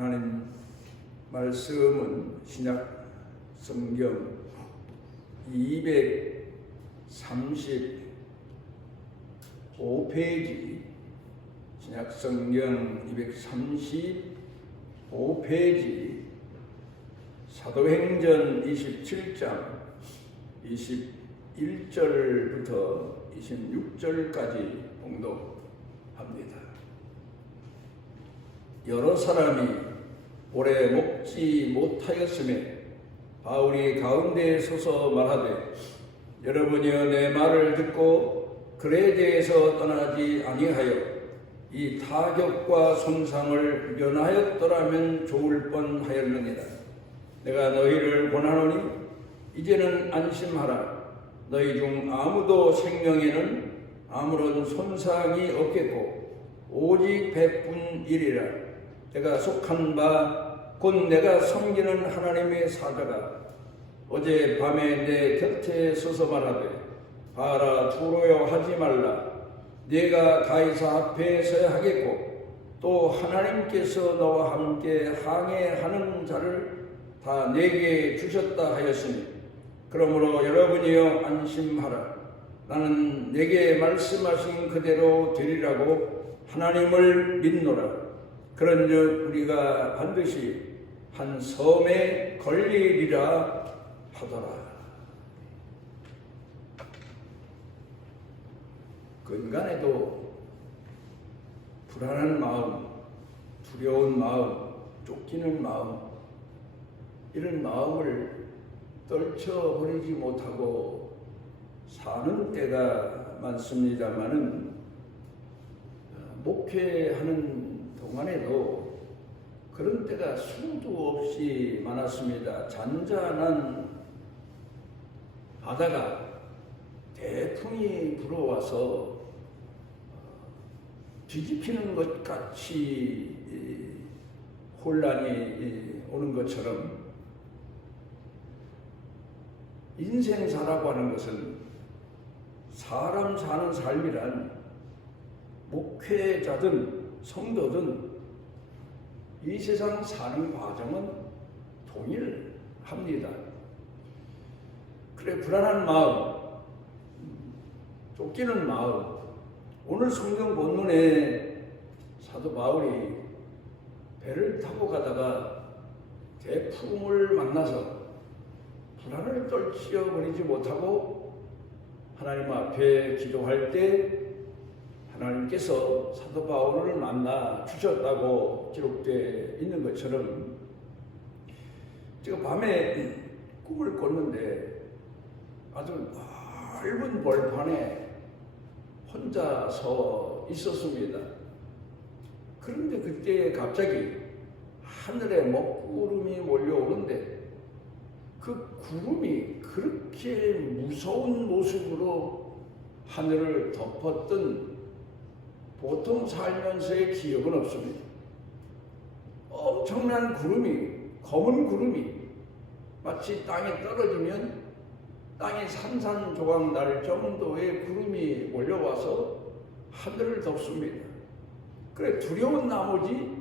하나님 말씀은 신약 성경 235페이지, 신약 성경 235페이지, 사도행전 27장 21절부터 26절까지 봉독합니다. 여러 사람이 오래 먹지 못하였음에 바울이 가운데에 서서 말하되, 여러분이여 내 말을 듣고 그레데에서 떠나지 아니하여 이 타격과 손상을 면하였더라면 좋을 뻔하였느니라. 내가 너희를 권하노니 이제는 안심하라. 너희 중 아무도 생명에는 아무런 손상이 없겠고 오직 배뿐이리라. 내가 속한 바 곧 내가 섬기는 하나님의 사자가 어제 밤에 내 곁에 서서 말하되, 봐라, 두려워 하지 말라. 네가 가이사 앞에 서야 하겠고 또 하나님께서 너와 함께 항해하는 자를 다 내게 주셨다 하였으니, 그러므로 여러분이여 안심하라. 나는 내게 말씀하신 그대로 되리라고 하나님을 믿노라. 그런즉 우리가 반드시 한 섬에 걸리리라 하더라. 그 인간에도 불안한 마음, 두려운 마음, 쫓기는 마음, 이런 마음을 떨쳐버리지 못하고 사는 때가 많습니다마는, 목회하는 동안에도 그런 때가 수도 없이 많았습니다. 잔잔한 바다가 태풍이 불어와서 뒤집히는 것 같이 혼란이 오는 것처럼, 인생사라고 하는 것은 사람 사는 삶이란 목회자든 성도든 이 세상 사는 과정은 동일합니다. 그래, 불안한 마음, 쫓기는 마음. 오늘 성경 본문에 사도 바울이 배를 타고 가다가 태풍을 만나서 불안을 떨쳐버리지 못하고 하나님 앞에 기도할 때 하나님께서 사도 바울을 만나 주셨다고 기록되어 있는 것처럼, 제가 밤에 꿈을 꿨는데 아주 넓은 벌판에 혼자 서 있었습니다. 그런데 그때 갑자기 하늘에 먹구름이 몰려오는데 그 구름이 그렇게 무서운 모습으로 하늘을 덮었던 보통 살면서의 기억은 없습니다. 엄청난 구름이, 검은 구름이 마치 땅에 떨어지면 땅이 산산조각 날 정도의 구름이 몰려와서 하늘을 덮습니다. 그래, 두려운 나머지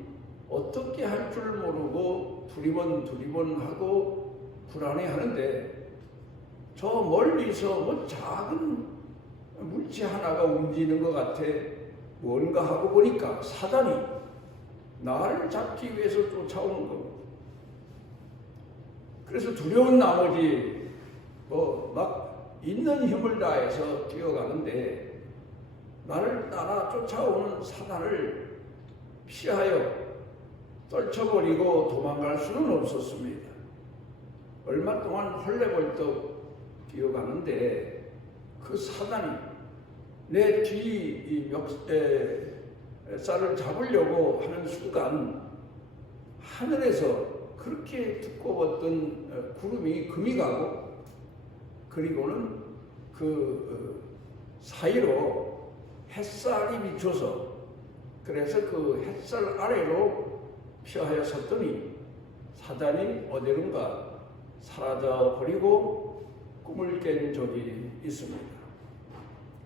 어떻게 할 줄 모르고 두리번 하고 불안해하는데, 저 멀리서 뭐 작은 물체 하나가 움직이는 것 같아 뭔가 하고 보니까 사단이 나를 잡기 위해서 쫓아오는 겁니다. 그래서 두려운 나머지 막 있는 힘을 다해서 뛰어가는데, 나를 따라 쫓아오는 사단을 피하여 떨쳐버리고 도망갈 수는 없었습니다. 얼마 동안 헐레벌떡 뛰어가는데 그 사단이 내 뒤 멱살을 잡으려고 하는 순간, 하늘에서 그렇게 두꺼웠던 구름이 금이 가고, 그리고는 그 사이로 햇살이 비춰서, 그래서 그 햇살 아래로 피하여 섰더니 사단이 어디론가 사라져 버리고 꿈을 깬 적이 있습니다.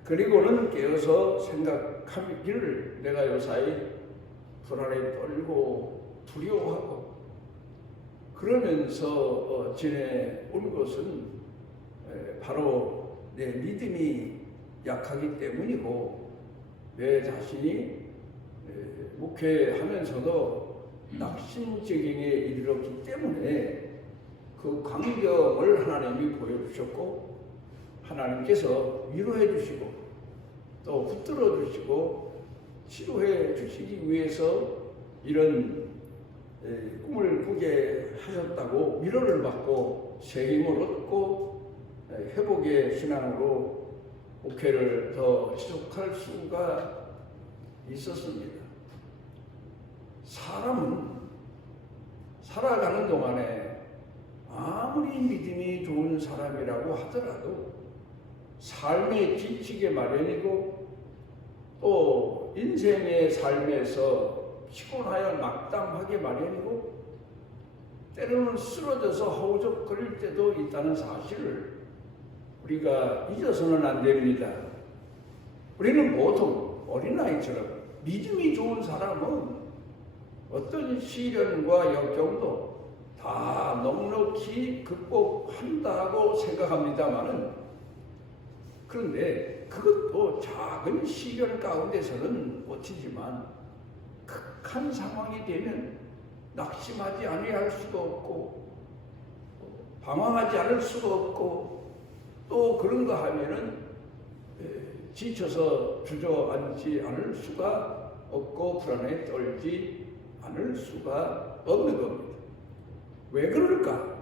그리고는 깨어서 생각하기를, 내가 요사이 불안에 떨고 두려워하고 그러면서 지내온 것은 바로 내 믿음이 약하기 때문이고 내 자신이 목회하면서도 낙심적행에 이르렀기 때문에 그 광경을 하나님이 보여주셨고 하나님께서 위로해 주시고 또 붙들어 주시고 치료해 주시기 위해서 이런 꿈을 꾸게 하셨다고 위로를 받고 새 힘을 얻고 회복의 신앙으로 목회를 더 지속할 수가 있었습니다. 사람은 살아가는 동안에 아무리 믿음이 좋은 사람이라고 하더라도 삶에 지치게 마련이고 또 인생의 삶에서 피곤하여 낙담하게 마련이고 때로는 쓰러져서 허우적거릴 때도 있다는 사실을 우리가 잊어서는 안 됩니다. 우리는 모두 어린아이처럼 믿음이 좋은 사람은 어떤 시련과 역경도 다 넉넉히 극복한다고 생각합니다마는 그런데 그것도 작은 시련 가운데서는 버티지만 극한 상황이 되면 낙심하지 아니할 수가 없고 방황하지 않을 수가 없고 또 그런가 하면은 지쳐서 주저앉지 않을 수가 없고 불안에 떨지 않을 수가 없는 겁니다. 왜 그럴까?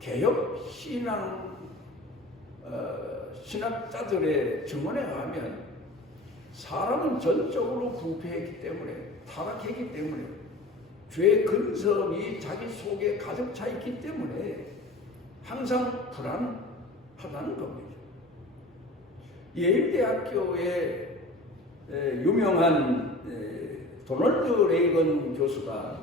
개혁 신학자들의 증언에 의하면 사람은 전적으로 부패했기 때문에 타락했기 때문에 죄의 근성이 자기 속에 가득 차 있기 때문에 항상 불안하다는 겁니다. 예일대학교의 유명한 도널드 레이건 교수가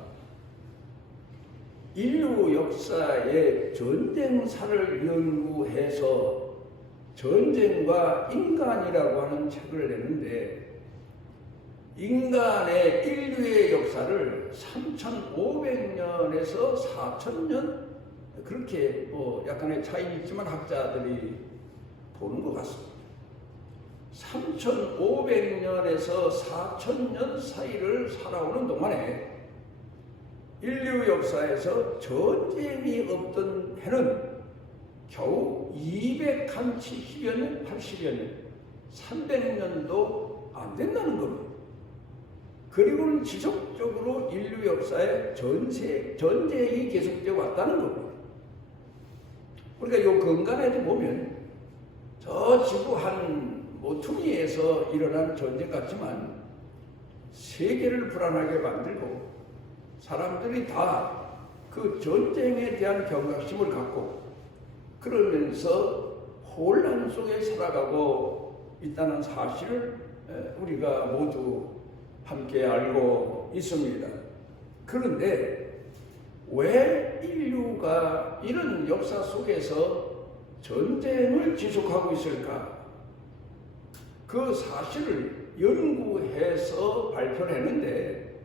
인류 역사의 전쟁사를 연구해서 전쟁과 인간이라고 하는 책을 내는데 인류의 역사를 3,500년에서 4,000년 그렇게 약간의 차이는 있지만 학자들이 보는 것 같습니다. 3,500년에서 4,000년 사이를 살아오는 동안에 인류 역사에서 전쟁이 없던 해는 겨우 270여 년, 80여 년, 300년도 안 된다는 겁니다. 그리고는 지속적으로 인류 역사에 전쟁이 계속되어 왔다는 겁니다. 우리가 이 근간에도 보면 저 지구 한 모퉁이에서 일어나는 전쟁 같지만 세계를 불안하게 만들고 사람들이 다 그 전쟁에 대한 경각심을 갖고 그러면서 혼란 속에 살아가고 있다는 사실을 우리가 모두 함께 알고 있습니다. 그런데 왜 인류가 이런 역사 속에서 전쟁을 지속하고 있을까? 그 사실을 연구해서 발표를 했는데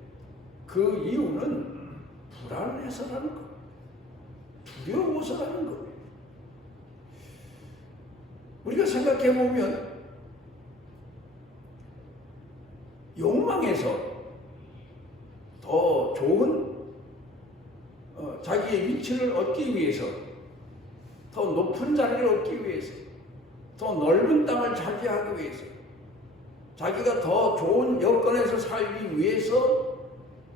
그 이유는 불안해서라는 것, 두려워서라는 것. 우리가 생각해 보면 욕망에서 더 좋은 자기의 위치를 얻기 위해서 더 높은 자리를 얻기 위해서 더 넓은 땅을 차지하기 위해서 자기가 더 좋은 여건에서 살기 위해서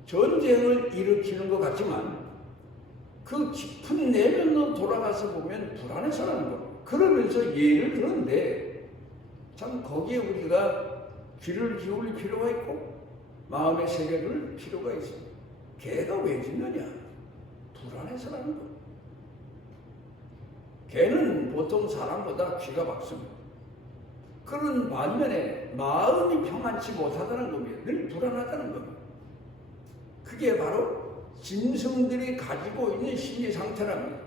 전쟁을 일으키는 것 같지만 그 깊은 내면으로 돌아가서 보면 불안해서라는 겁니다. 그러면서 예를 들었는데 참 거기에 우리가 귀를 기울일 필요가 있고 마음의 세계를 둘 필요가 있습니다. 개가 왜 짖느냐? 불안해서라는 겁니다. 개는 보통 사람보다 귀가 밝습니다. 그런 반면에 마음이 평안치 못하다는 겁니다. 늘 불안하다는 겁니다. 그게 바로 짐승들이 가지고 있는 심리 상태랍니다.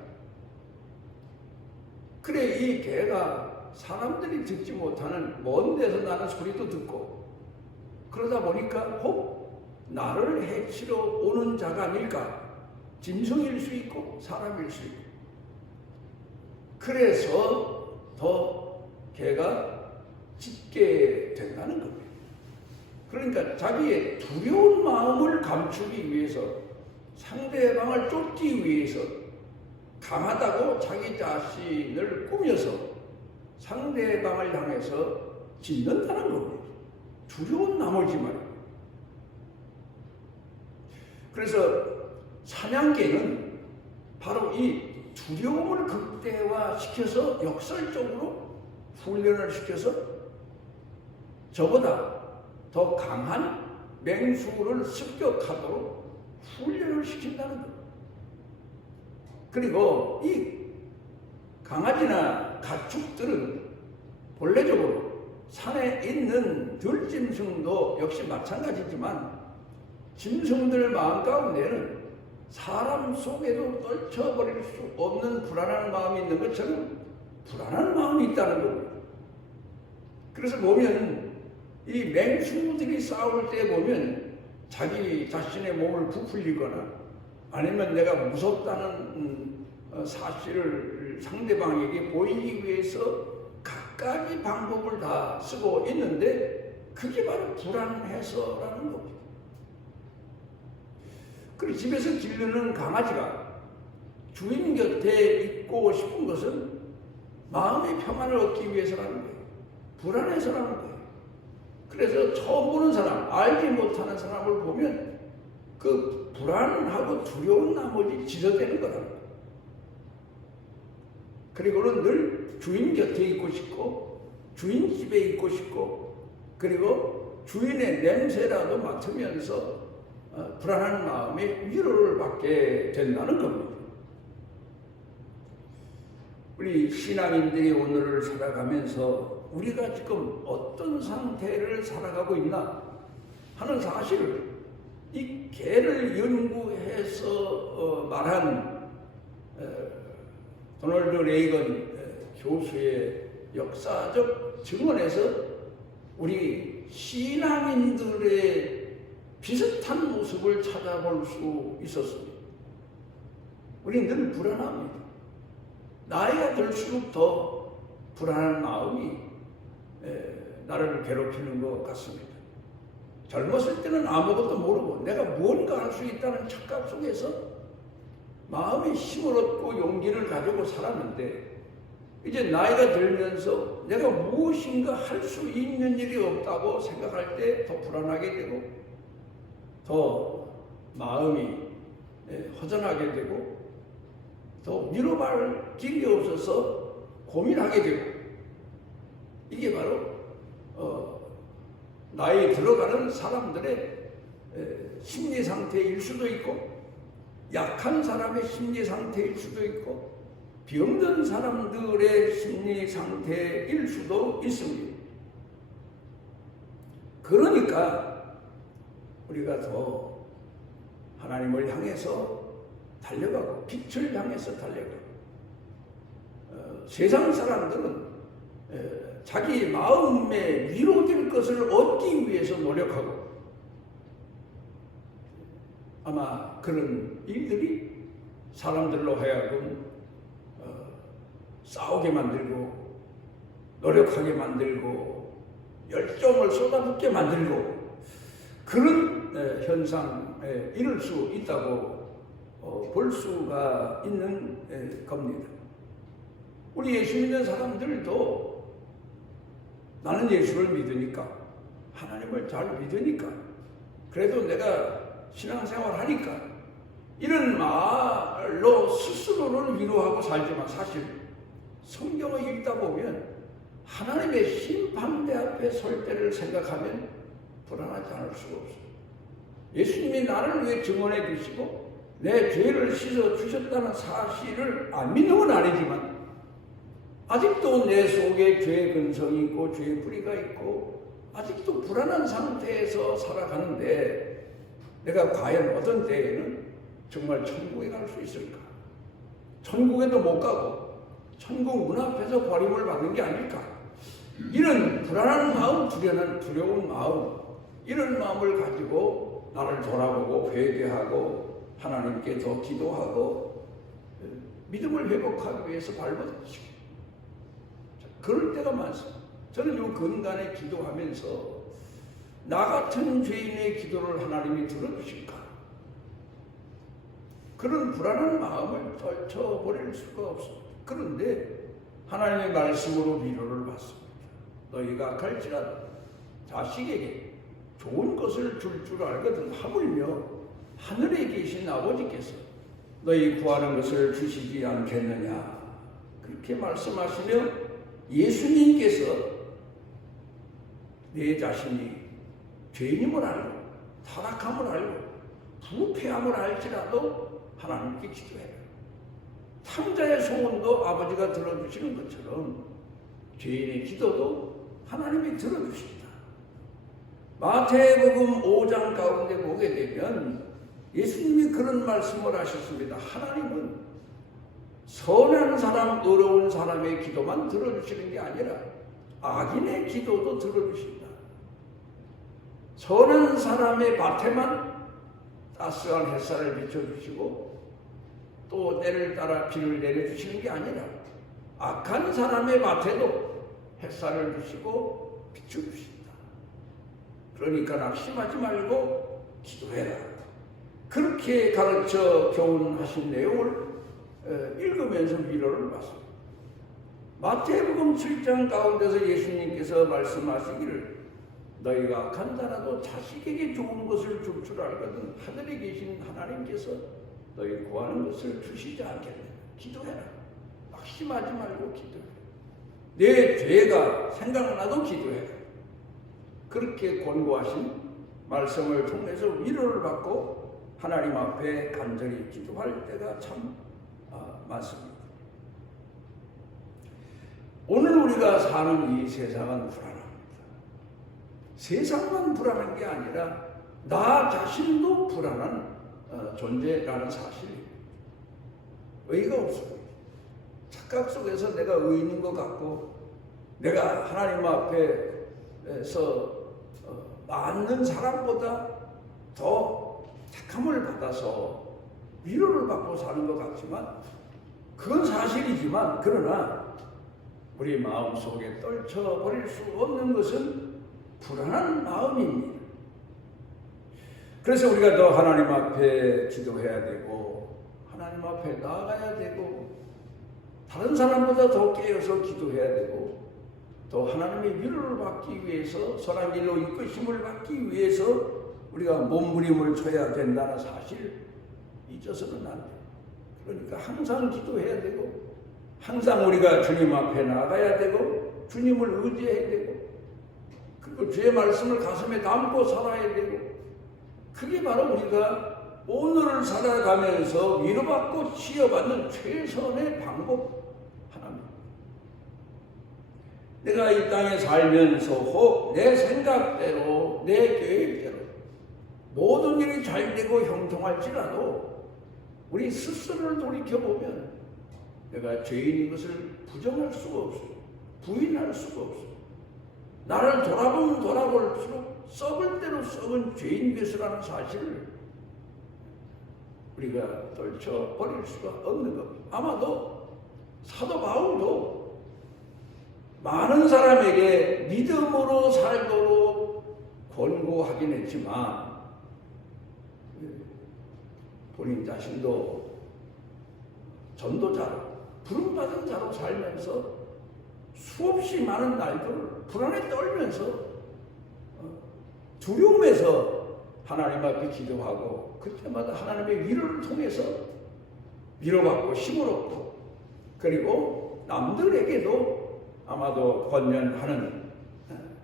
그래 이 개가 사람들이 듣지 못하는 먼 데서 나는 소리도 듣고 그러다 보니까 혹 나를 해치러 오는 자가 아닐까? 짐승일 수 있고 사람일 수 있고. 그래서 더 걔가 짖게 된다는 겁니다. 그러니까 자기의 두려운 마음을 감추기 위해서, 상대방을 쫓기 위해서 강하다고 자기 자신을 꾸며서 상대방을 향해서 짖는다는 겁니다. 두려운 나머지 말이에요. 그래서 사냥개는 바로 이 두려움을 극대화시켜서 역설적으로 훈련을 시켜서 저보다 더 강한 맹수를 습격하도록 훈련을 시킨다는 것. 그리고 이 강아지나 가축들은 본래적으로 산에 있는 들짐승도 역시 마찬가지지만 짐승들 마음 가운데는 사람 속에도 떨쳐버릴 수 없는 불안한 마음이 있는 것처럼 불안한 마음이 있다는 겁니다. 그래서 보면 이 맹수들이 싸울 때 보면 자기 자신의 몸을 부풀리거나 아니면 내가 무섭다는 사실을 상대방에게 보이기 위해서 각가지 방법을 다 쓰고 있는데 그게 바로 불안해서라는 겁니다. 그리고 집에서 기르는 강아지가 주인 곁에 있고 싶은 것은 마음의 평안을 얻기 위해서라는 거예요. 불안해서라는 거예요. 그래서 처음 보는 사람, 알지 못하는 사람을 보면 그 불안하고 두려운 나머지 짖어대는 거라는 거예요. 그리고는 늘 주인 곁에 있고 싶고 주인 집에 있고 싶고 그리고 주인의 냄새라도 맡으면서 불안한 마음에 위로를 받게 된다는 겁니다. 우리 신앙인들이 오늘을 살아가면서 우리가 지금 어떤 상태를 살아가고 있나 하는 사실을 이 개를 연구해서 말한 도널드 레이건 교수의 역사적 증언에서 우리 신앙인들의 비슷한 모습을 찾아볼 수 있었습니다. 우리는 늘 불안합니다. 나이가 들수록 더 불안한 마음이 나를 괴롭히는 것 같습니다. 젊었을 때는 아무것도 모르고 내가 무언가 할 수 있다는 착각 속에서 마음의 힘을 얻고 용기를 가지고 살았는데 이제 나이가 들면서 내가 무엇인가 할 수 있는 일이 없다고 생각할 때 더 불안하게 되고 더 마음이 허전하게 되고 더 위로받을 길이 없어서 고민하게 되고 이게 바로 나이에 들어가는 사람들의 심리 상태일 수도 있고 약한 사람의 심리 상태일 수도 있고 병든 사람들의 심리 상태일 수도 있습니다. 그러니까 우리가 더 하나님을 향해서 달려가고 빛을 향해서 달려가고 세상 사람들은 자기 마음에 위로될 것을 얻기 위해서 노력하고 아마 그런 일들이 사람들로 하여금 싸우게 만들고 노력하게 만들고 열정을 쏟아붓게 만들고 그런 현상에 이를 수 있다고 볼 수가 있는 겁니다. 우리 예수 믿는 사람들도 나는 예수를 믿으니까 하나님을 잘 믿으니까 그래도 내가 신앙생활 하니까 이런 말로 스스로를 위로하고 살지만 사실 성경을 읽다 보면 하나님의 심판대 앞에 설 때를 생각하면 불안하지 않을 수가 없어요. 예수님이 나를 위해 증언해 주시고 내 죄를 씻어 주셨다는 사실을 안 믿는 건 아니지만 아직도 내 속에 죄의 근성이 있고 죄의 뿌리가 있고 아직도 불안한 상태에서 살아가는데 내가 과연 어떤 때에는 정말 천국에 갈 수 있을까? 천국에도 못 가고 천국 문 앞에서 버림을 받는 게 아닐까? 이런 불안한 마음, 두려운 마음 이런 마음을 가지고 나를 돌아보고 회개하고 하나님께 더 기도하고 믿음을 회복하기 위해서 발버둥치고 그럴 때가 많습니다. 저는 이 근간에 기도하면서 나 같은 죄인의 기도를 하나님이 들어주실까? 그런 불안한 마음을 떨쳐버릴 수가 없습니다. 그런데 하나님의 말씀으로 위로를 받습니다. 너희가 갈지라도 자식에게 좋은 것을 줄 알거든 하물며 하늘에 계신 아버지께서 너희 구하는 것을 주시지 않겠느냐. 그렇게 말씀하시며 예수님께서 내 자신이 죄인임을 알고 타락함을 알고 부패함을 알지라도 하나님께 기도해라. 탕자의 소원도 아버지가 들어주시는 것처럼 죄인의 기도도 하나님이 들어주십니다. 마태복음 5장 가운데 보게 되면 예수님이 그런 말씀을 하셨습니다. 하나님은 선한 사람, 의로운 사람의 기도만 들어주시는 게 아니라 악인의 기도도 들어주신다. 선한 사람의 밭에만 따스한 햇살을 비춰주시고 또 때를 따라 비를 내려주시는 게 아니라 악한 사람의 밭에도 햇살을 주시고 비춰주신다. 그러니까 낙심하지 말고 기도해라. 그렇게 가르쳐 교훈하신 내용을 읽으면서 위로를 받습니다. 마태복음 7장 가운데서 예수님께서 말씀하시기를 너희가 간다라도 자식에게 좋은 것을 줄 알거든 하늘에 계신 하나님께서 너희 구하는 것을 주시지 않겠느냐. 기도해라. 낙심하지 말고 기도해라. 내 죄가 생각나도 기도해라. 그렇게 권고하신 말씀을 통해서 위로를 받고 하나님 앞에 간절히 기도할 때가 참 많습니다. 오늘 우리가 사는 이 세상은 불안합니다. 세상만 불안한 게 아니라 나 자신도 불안한 존재라는 사실입니다. 의의가 없습니다. 착각 속에서 내가 의인인 것 같고 내가 하나님 앞에서 맞는 사람보다 더 택함을 받아서 위로를 받고 사는 것 같지만 그건 사실이지만 그러나 우리 마음속에 떨쳐버릴 수 없는 것은 불안한 마음입니다. 그래서 우리가 더 하나님 앞에 기도해야 되고 하나님 앞에 나아가야 되고 다른 사람보다 더 깨어서 기도해야 되고 또 하나님의 위로를 받기 위해서 선한 길로 이끄심을 받기 위해서 우리가 몸부림을 쳐야 된다는 사실을 잊어서는 안 돼요. 그러니까 항상 기도해야 되고 항상 우리가 주님 앞에 나가야 되고 주님을 의지해야 되고 그리고 주의 말씀을 가슴에 담고 살아야 되고 그게 바로 우리가 오늘을 살아가면서 위로받고 치유받는 최선의 방법 하나입니다. 내가 이 땅에 살면서 혹 내 생각대로 내 계획대로 모든 일이 잘 되고 형통할지라도 우리 스스로를 돌이켜보면 내가 죄인인 것을 부정할 수가 없어요. 부인할 수가 없어요. 나를 돌아보면 돌아볼수록 썩을 대로 썩은 죄인 것이라는 사실을 우리가 떨쳐버릴 수가 없는 겁니다. 아마도 사도 바울도 많은 사람에게 믿음으로 살도록 권고하긴 했지만 본인 자신도 전도자로 부름받은 자로 살면서 수없이 많은 날들을 불안에 떨면서 두려움에서 하나님 앞에 기도하고 그때마다 하나님의 위로를 통해서 위로받고 힘을 얻고 그리고 남들에게도 아마도 권면하는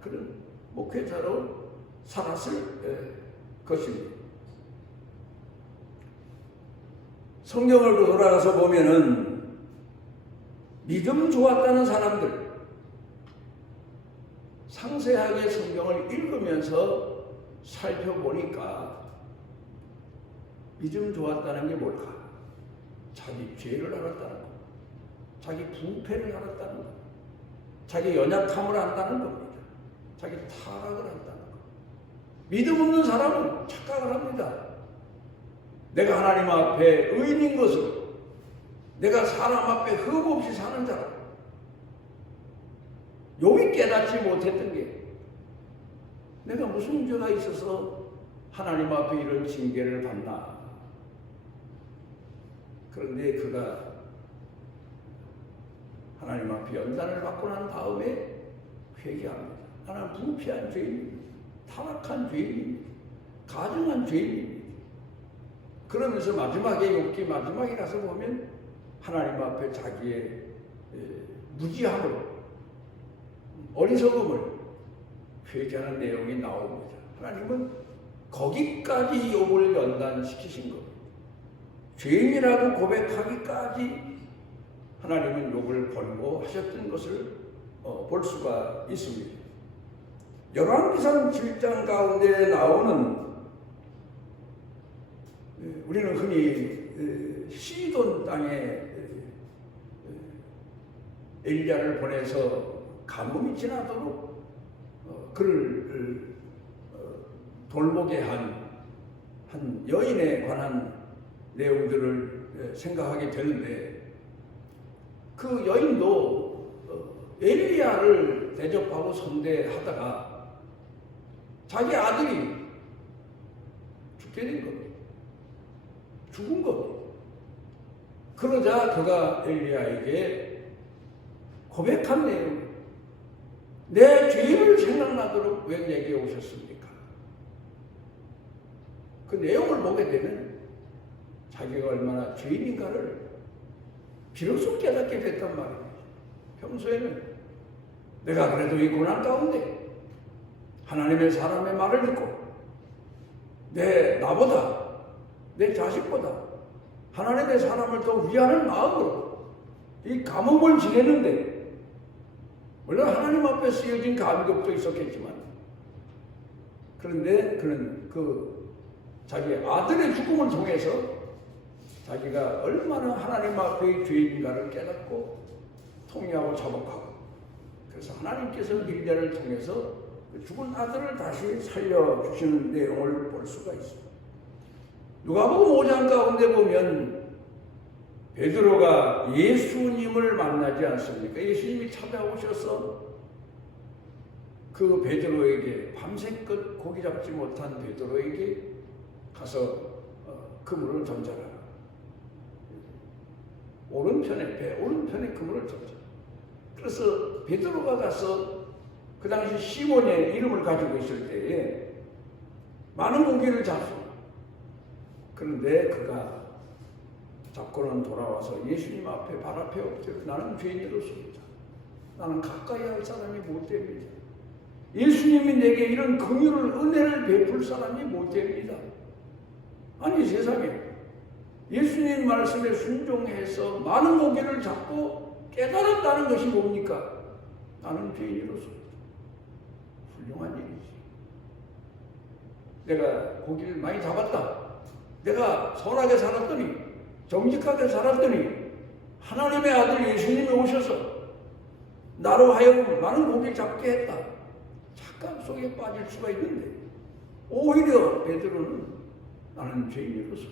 그런 목회자로 살았을 것입니다. 성경을 돌아가서 보면은 믿음 좋았다는 사람들 상세하게 성경을 읽으면서 살펴보니까 믿음 좋았다는 게 뭘까? 자기 죄를 알았다는 것, 자기 부패를 알았다는 것, 자기 연약함을 안다는 겁니다. 자기 타락을 한다는 것. 믿음 없는 사람은 착각을 합니다. 내가 하나님 앞에 의인인 것을, 내가 사람 앞에 흠없이 사는 자라. 욥이 깨닫지 못했던 게, 내가 무슨 죄가 있어서 하나님 앞에 이런 징계를 받나. 그런데 그가 하나님 앞에 연단을 받고 난 다음에 회개합니다. 나는 부패한 죄인입니다. 타락한 죄인입니다. 가증한 죄인입니다. 그러면서 마지막에, 욥기 마지막에 가서 보면 하나님 앞에 자기의 무지함을, 어리석음을 회개하는 내용이 나옵니다. 하나님은 거기까지 욥을 연단시키신 겁니다. 죄인이라고 고백하기까지 하나님은 욥을 권고하셨던 것을 볼 수가 있습니다. 열왕기상 7장 가운데 나오는, 우리는 흔히 시돈 땅에 엘리야를 보내서 가뭄이 지나도록 그를 돌보게 한 여인에 관한 내용들을 생각하게 되는데, 그 여인도 엘리야를 대접하고 선대하다가 자기 아들이 죽게 된 겁니다. 죽은 겁니다. 그러자 그가 엘리야에게 고백한 내용, 내 죄를 생각나도록 왜 내게 오셨습니까? 그 내용을 보게 되면 자기가 얼마나 죄인인가를 비로소 깨닫게 됐단 말이에요. 평소에는 내가 그래도 이 고난 가운데 하나님의 사람의 말을 듣고 나보다, 내 자식보다 하나님의 사람을 더 위하는 마음으로 이 가뭄을 지냈는데, 물론 하나님 앞에 쓰여진 간격도 있었겠지만, 그런데 그는 자기 아들의 죽음을 통해서 자기가 얼마나 하나님 앞의 죄인인가를 깨닫고 통회하고 자복하고, 그래서 하나님께서 엘리야를 통해서 죽은 아들을 다시 살려주시는 내용을 볼 수가 있습니다. 누가복음 5장 가운데 보면 베드로가 예수님을 만나지 않습니까? 예수님이 찾아오셔서 그 베드로에게, 밤새껏 고기 잡지 못한 베드로에게 가서 그물을 던져라. 배 오른편에 그물을 던져라. 그래서 베드로가 가서 그 당시 시몬의 이름을 가지고 있을 때에 많은 고기를 잡습니다. 그런데 그가 잡고는 돌아와서 예수님 앞에 발 앞에 엎드려, 나는 죄인이로소이다. 나는 가까이 할 사람이 못 됩니다. 예수님이 내게 이런 긍휼을, 은혜를 베풀 사람이 못 됩니다. 아니 세상에, 예수님 말씀에 순종해서 많은 고기를 잡고 깨달았다는 것이 뭡니까? 나는 죄인이로소이다. 훌륭한 일이지. 내가 고기를 많이 잡았다. 내가 선하게 살았더니, 정직하게 살았더니 하나님의 아들 예수님이 오셔서 나로 하여금 많은 고기를 잡게 했다. 착각 속에 빠질 수가 있는데, 오히려 베드로는 나는 죄인으로서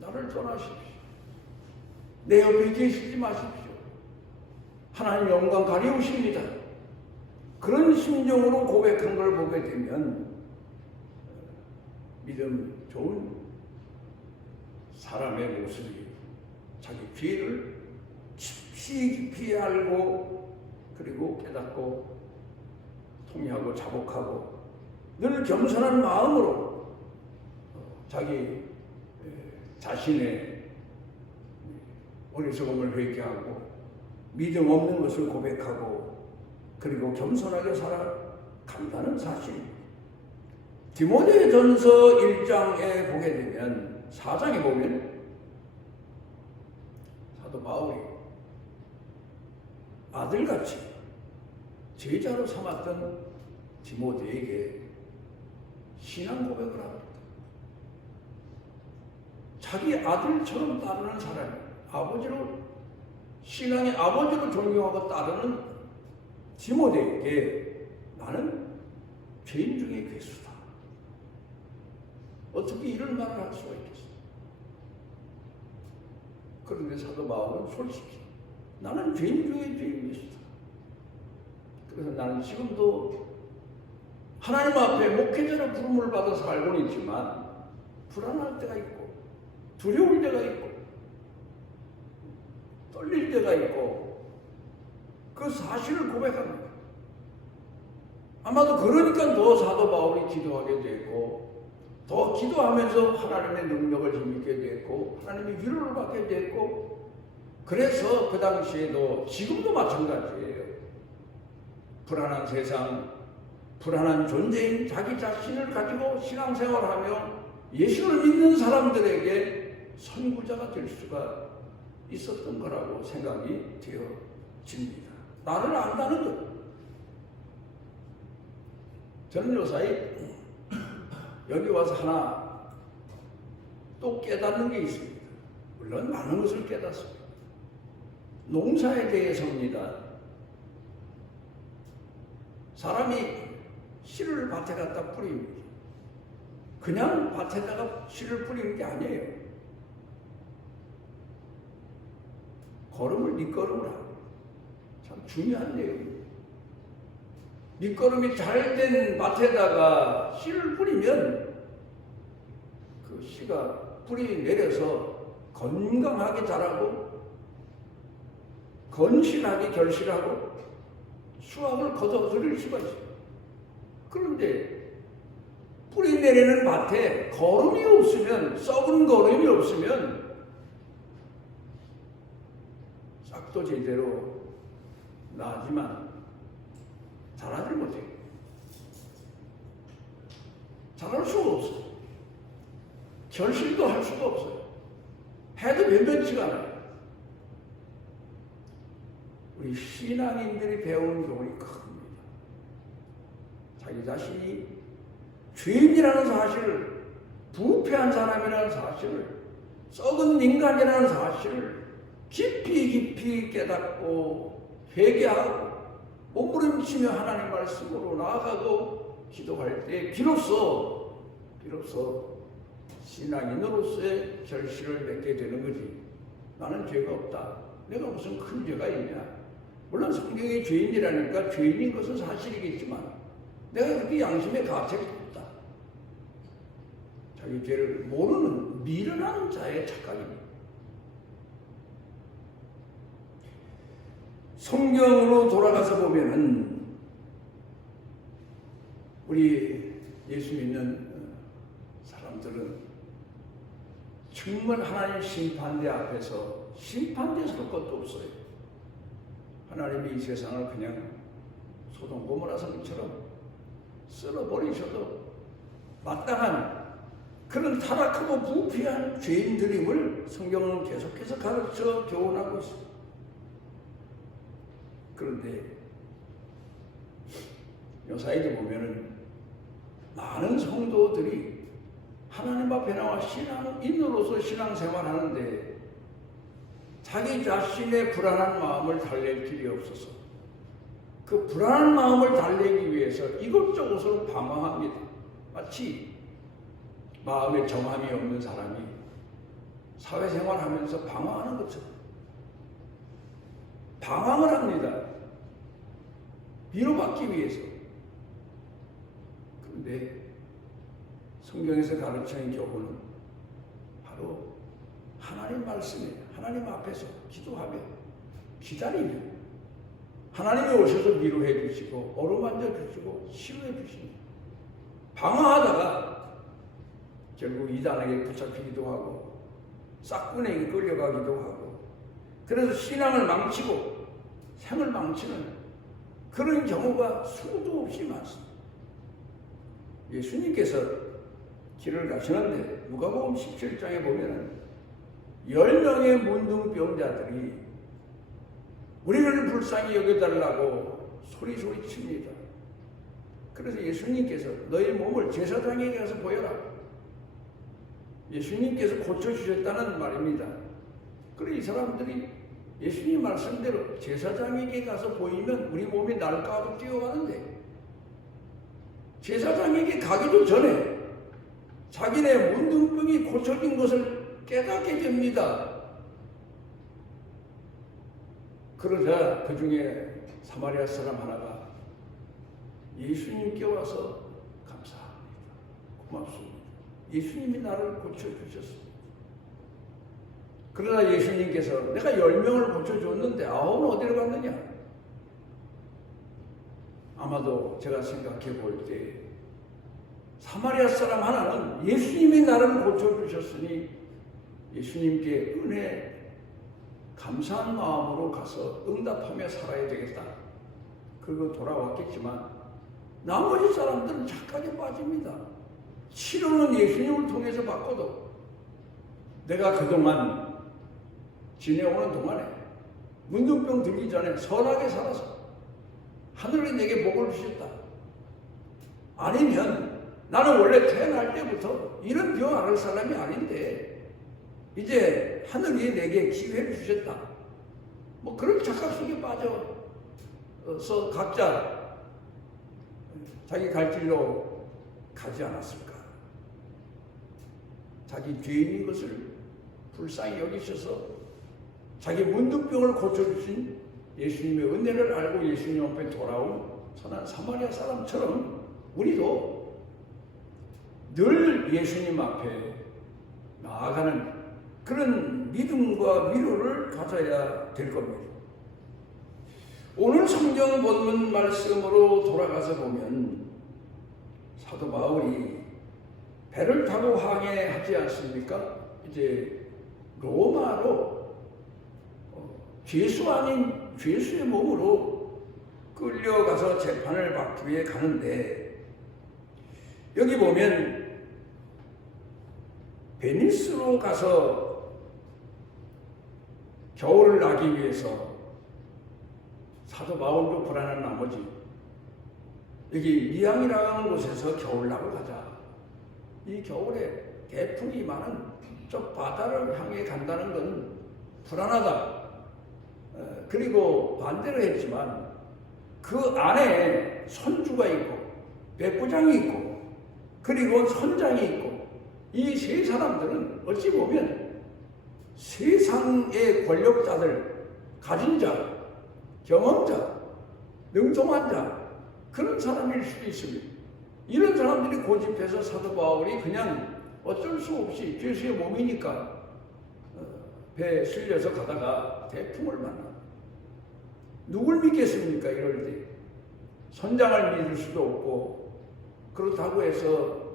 나를 떠나십시오. 내 옆에 계시지 마십시오. 하나님 영광 가리우십니다. 그런 심정으로 고백한 걸 보게 되면 믿음 좋은 사람의 모습이, 자기 죄를 깊이 알고 그리고 깨닫고 통회하고 자복하고 늘 겸손한 마음으로 자기 자신의 어리석음을 회개하고 믿음 없는 것을 고백하고 그리고 겸손하게 살아간다는 사실입니다. 디모데전서 1장에 보게 되면, 4장에 보면 사도 바울이 아들같이 제자로 삼았던 디모데에게 신앙 고백을 합니다. 자기 아들처럼 따르는 사람이, 아버지로, 신앙의 아버지로 존경하고 따르는 디모데에게 나는 죄인 중에 괴수다. 어떻게 이런 말을 할 수가 있겠어? 그런데 사도 바울은 솔직히 나는 죄인 중에 죄인이시다. 그래서 나는 지금도 하나님 앞에 목회자로 부름을 받아 살고는 있지만 불안할 때가 있고 두려울 때가 있고 떨릴 때가 있고 그 사실을 고백합니다. 아마도 그러니까 더 사도 바울이 기도하게 됐고 더 기도하면서 하나님의 능력을 힘입게 됐고 하나님의 위로를 받게 됐고 그래서 그 당시에도 지금도 마찬가지예요. 불안한 세상, 불안한 존재인 자기 자신을 가지고 신앙생활하며 예수를 믿는 사람들에게 선구자가 될 수가 있었던 거라고 생각이 되어집니다. 나를 안다는 것. 저는 요사이 여기 와서 하나 또 깨닫는 게 있습니다. 물론 많은 것을 깨닫습니다. 농사에 대해서입니다. 사람이 씨를 밭에 갖다 뿌립니다. 그냥 밭에다가 씨를 뿌리는 게 아니에요. 걸음을 밑걸음을 합니다. 참 중요한 내용입니다. 밑거름이 잘 된 밭에다가 씨를 뿌리면 그 씨가 뿌리 내려서 건강하게 자라고 건실하게 결실하고 수확을 거둬들일 수가 있어요. 그런데 뿌리 내리는 밭에 거름이 없으면, 썩은 거름이 없으면 싹도 제대로 나지만 자라질 못해요. 자랄 수가 없어요. 결실도 할 수가 없어요. 해도 몇몇치가 않아요. 우리 신앙인들이 배우는 교훈이 큽니다. 자기 자신이 죄인이라는 사실을, 부패한 사람이라는 사실을, 썩은 인간이라는 사실을 깊이 깨닫고 회개하고 몸부림치며 하나님 말씀으로 나아가고 기도할 때 비로소 신앙인으로서의 결실을 맺게 되는 거지. 나는 죄가 없다. 내가 무슨 큰 죄가 있냐. 물론 성경이 죄인이라니까 죄인인 것은 사실이겠지만 내가 그렇게 양심의 가책이 없다. 자기 죄를 모르는 미련한 자의 착각입니다. 성경으로 돌아가서 보면은 우리 예수 믿는 사람들은 정말 하나님 심판대 앞에서 심판대스러울 것도 없어요. 하나님이 이 세상을 그냥 소돔 고모라 성처럼 쓸어버리셔도 마땅한 그런 타락하고 부패한 죄인들임을 성경은 계속해서 가르쳐 교훈하고 있습니다. 그런데 요사이도 보면은 많은 성도들이 하나님 앞에 나와 신앙인으로서 신앙생활하는데 자기 자신의 불안한 마음을 달랠 길이 없어서 그 불안한 마음을 달래기 위해서 이것저것으로 방황합니다. 마치 마음에 정함이 없는 사람이 사회생활하면서 방황하는 것처럼 방황을 합니다. 위로받기 위해서. 그런데 성경에서 가르치는 교훈은 바로 하나님 말씀에 하나님 앞에서 기도하며 기다리며 하나님이 오셔서 위로해 주시고 어루만져 주시고 치료해 주십니다. 방황하다가 결국 이단에게 붙잡히기도 하고 싹군에게 끌려가기도 하고 그래서 신앙을 망치고 생을 망치는 그런 경우가 수도 없이 많습니다. 예수님께서 길을 가시는데 누가복음 17장에 보면은 10명의 문둥병자들이 우리를 불쌍히 여겨달라고 소리칩니다. 그래서 예수님께서 너희 몸을 제사장에게 가서 보여라. 예수님께서 고쳐주셨다는 말입니다. 그래 이 사람들이 예수님 말씀대로 제사장에게 가서 보이면 우리 몸이 날까고 뛰어가는데 제사장에게 가기도 전에 자기네 문둥병이 고쳐진 것을 깨닫게 됩니다. 그러자 그 중에 사마리아 사람 하나가 예수님께 와서 감사합니다. 고맙습니다. 예수님이 나를 고쳐주셨습니다. 그러나 예수님께서 내가 10명을 고쳐줬는데 9은 어디로 갔느냐? 아마도 제가 생각해 볼 때 사마리아 사람 하나는 예수님이 나를 고쳐주셨으니 예수님께 은혜 감사한 마음으로 가서 응답하며 살아야 되겠다. 그리고 돌아왔겠지만 나머지 사람들은 착각에 빠집니다. 치료는 예수님을 통해서 받고도 내가 그동안 지내오는 동안에 문둥병 들기 전에 선하게 살아서 하늘이 내게 복을 주셨다. 아니면 나는 원래 태어날 때부터 이런 병 앓을 사람이 아닌데 이제 하늘이 내게 기회를 주셨다. 뭐 그런 착각 속에 빠져서 각자 자기 갈 길로 가지 않았을까. 자기 죄인인 것을 불쌍히 여기셔서 자기 문둥병을 고쳐주신 예수님의 은혜를 알고 예수님 앞에 돌아온 선한 사마리아 사람처럼 우리도 늘 예수님 앞에 나아가는 그런 믿음과 위로를 가져야 될 겁니다. 오늘 성경 본문 말씀으로 돌아가서 보면 사도 바울이 배를 타고 항해하지 않습니까? 이제 로마로 죄수 아닌 죄수의 몸으로 끌려가서 재판을 받기 위해 가는데 여기 보면 베니스로 가서 겨울을 나기 위해서 사도 바울도 불안한 나머지 여기 미항이라는 곳에서 겨울 나고 가자. 이 겨울에 대풍이 많은 저 바다를 향해 간다는 건 불안하다. 그리고 반대로 했지만 그 안에 선주가 있고 백부장이 있고 그리고 선장이 있고 이 세 사람들은 어찌 보면 세상의 권력자들, 가진 자, 경험자, 능통한 자 그런 사람일 수도 있습니다. 이런 사람들이 고집해서 사도 바울이 그냥 어쩔 수 없이 죄수의 몸이니까 배에 실려서 가다가 대풍을 만나. 누굴 믿겠습니까? 이럴 때 선장을 믿을 수도 없고 그렇다고 해서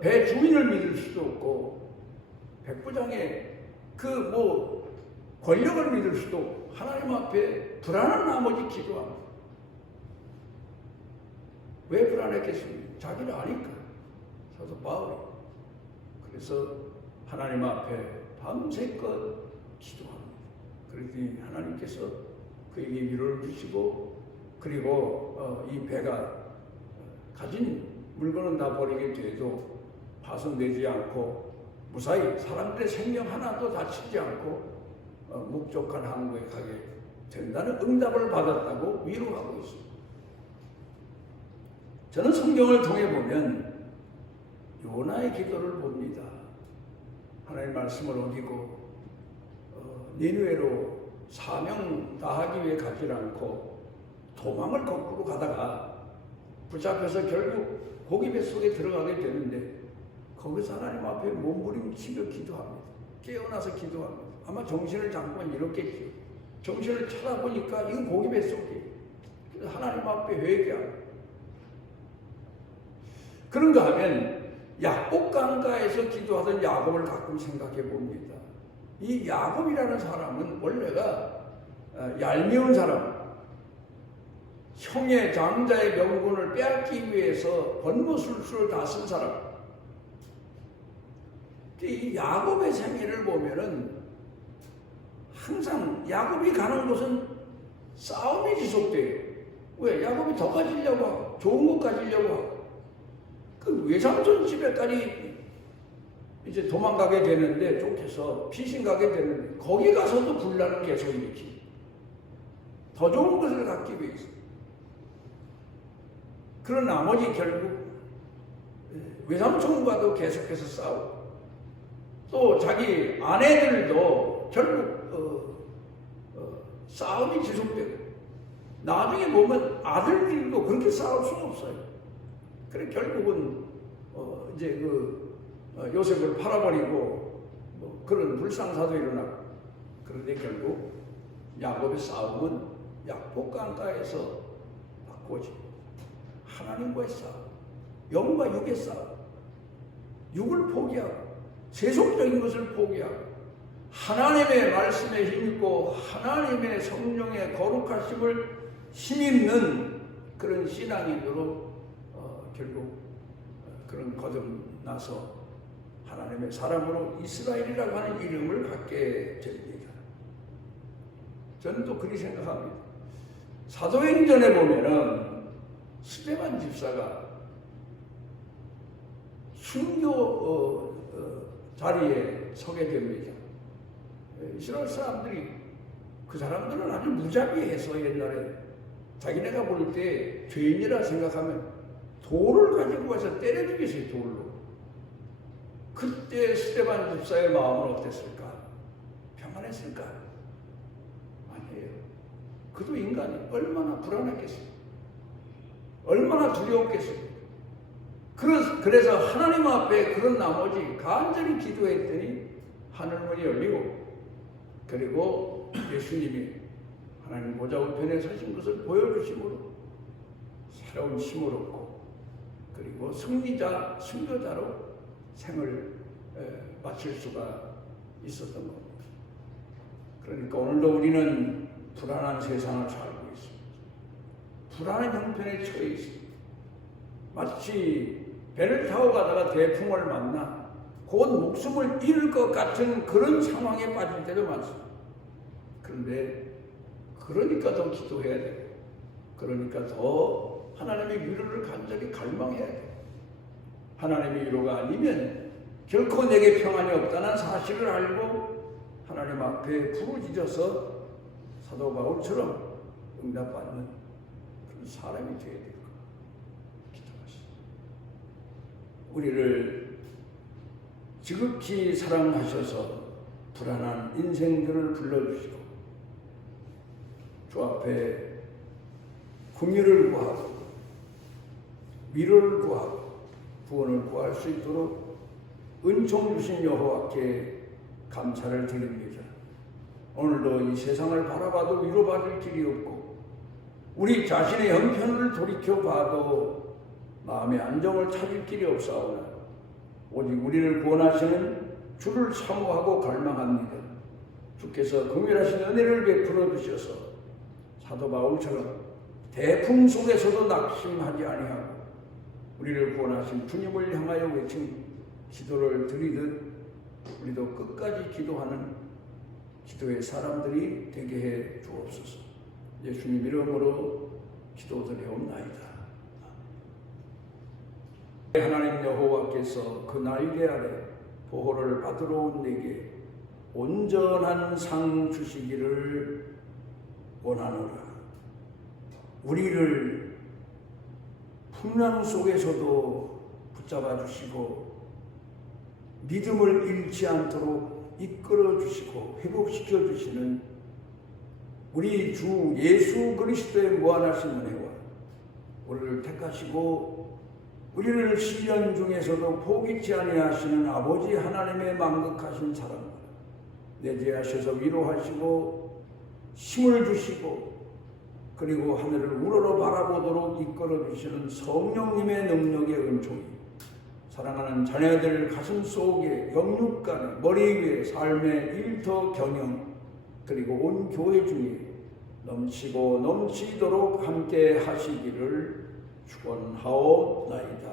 배 주인을 믿을 수도 없고 백부장의 그 권력을 믿을 수도 없고 하나님 앞에 불안한 나머지 기도합니다. 왜 불안했겠습니까? 자기를 아니까 사도 바울이. 그래서 하나님 앞에 밤새껏 기도합니다. 그랬더니 하나님께서 그에게 위로를 주시고 그리고 이 배가 가진 물건은 다 버리게 돼도 파손되지 않고 무사히 사람들의 생명 하나도 다치지 않고 목적한 항구에 가게 된다는 응답을 받았다고 위로하고 있습니다. 저는 성경을 통해 보면 요나의 기도를 봅니다. 하나님의 말씀을 어기고 니느웨로 사명 다하기 위해 가지 않고 도망을 거꾸로 가다가 붙잡혀서 결국 고기 뱃속에 들어가게 되는데 거기서 하나님 앞에 몸부림치며 기도합니다. 깨어나서 기도합니다. 아마 정신을 잠깐 잃었겠죠. 정신을 찾아보니까 이건 고기 뱃속에. 그래서 하나님 앞에 회개합니다. 그런가 하면 야곱 강가에서 기도하던 야곱을 가끔 생각해 봅니다. 이 야곱이라는 사람은 원래가 얄미운 사람, 형의 장자의 명분을 빼앗기 위해서 번모술수를 다 쓴 사람. 이 야곱의 생애를 보면은 항상 야곱이 가는 곳은 싸움이 지속돼요. 왜? 야곱이 더 가지려고 하고 좋은 것 가지려고 하고 그 외삼촌 집에까지 이제 도망가게 되는데 쫓겨서 피신 가게 되는데 거기 가서도 분란을 계속 일으키고 더 좋은 것을 갖기 위해서. 그런 나머지 결국 외삼촌과도 계속해서 싸우고 또 자기 아내들도 결국 싸움이 지속되고 나중에 보면 아들들도 그렇게 싸울 수는 없어요. 그래 결국은 이제 요셉을 팔아버리고 그런 불상사도 일어나고 그런데 결국 야곱의 싸움은 약복강가에서 바꿔지고 하나님과의 싸움, 영과 육의 싸움, 육을 포기하고 세속적인 것을 포기하고 하나님의 말씀에 힘입고 하나님의 성령의 거룩하심을 힘입는 그런 신앙인으로 결국 그런 거듭나서 하나님의 사람으로 이스라엘이라고 하는 이름을 갖게 됩니다. 저는 또 그렇게 생각합니다. 사도행전에 보면은 스데반 집사가 순교 자리에 서게 됩니다. 이스라엘 사람들이 그 사람들은 아주 무자비해서 옛날에 자기네가 볼 때 죄인이라 생각하면 돌을 가지고 가서 때려 죽였어요. 돌로. 그때 스데반 집사의 마음은 어땠을까? 평안했을까? 아니에요. 그도 인간이 얼마나 불안했겠어요. 얼마나 두려웠겠어요. 그래서 하나님 앞에 그런 나머지 간절히 기도했더니 하늘문이 열리고 그리고 예수님이 하나님 보좌 우편에 서신 것을 보여주심으로 새로운 힘을 얻고 그리고 승려자로 생을 마칠 수가 있었던 겁니다. 그러니까 오늘도 우리는 불안한 세상을 살고 있습니다. 불안한 형편에 처해 있습니다. 마치 배를 타고 가다가 대풍을 만나 곧 목숨을 잃을 것 같은 그런 상황에 빠질 때도 많습니다. 그런데 그러니까 더 기도해야 돼요. 그러니까 더 하나님의 위로를 간절히 갈망해야 돼요. 하나님의 위로가 아니면 결코 내게 평안이 없다는 사실을 알고 하나님 앞에 부르짖어서 사도 바울처럼 응답받는 그런 사람이 되어야 될 겁니다. 기도하시죠. 우리를 지극히 사랑하셔서 불안한 인생들을 불러주시고 주 앞에 긍휼을 구하고 위로를 구하고 구원을 구할 수 있도록 은총 주신 여호와께 감사를 드립니다. 오늘도 이 세상을 바라봐도 위로받을 길이 없고 우리 자신의 형편을 돌이켜봐도 마음의 안정을 찾을 길이 없사오나 오직 우리를 구원하시는 주를 사모하고 갈망합니다. 주께서 긍휼하신 은혜를 베풀어 주셔서 사도 바울처럼 대풍 속에서도 낙심하지 아니하고 우리를 구원하신 주님을 향하여 외친 기도를 드리듯 우리도 끝까지 기도하는 기도의 사람들이 되게 해 주옵소서. 예수님 이름으로 기도드리옵나이다. 하나님 여호와께서 그 날개 아래 보호를 받으러 온 내게 온전한 상 주시기를 원하노라. 우리를 풍랑 속에서도 붙잡아 주시고 믿음을 잃지 않도록 이끌어 주시고 회복시켜 주시는 우리 주 예수 그리스도의 무한하신 은혜와 우리를 택하시고 우리를 시련 중에서도 포기치 아니하시는 아버지 하나님의 만극하신 사랑과 내재하셔서 위로하시고 힘을 주시고 그리고 하늘을 우러러 바라보도록 이끌어 주시는 성령님의 능력의 은총이 사랑하는 자녀들 가슴 속에 영육간에 머리 위에 삶의 일터 경영 그리고 온 교회 중에 넘치고 넘치도록 함께 하시기를 축원하옵나이다.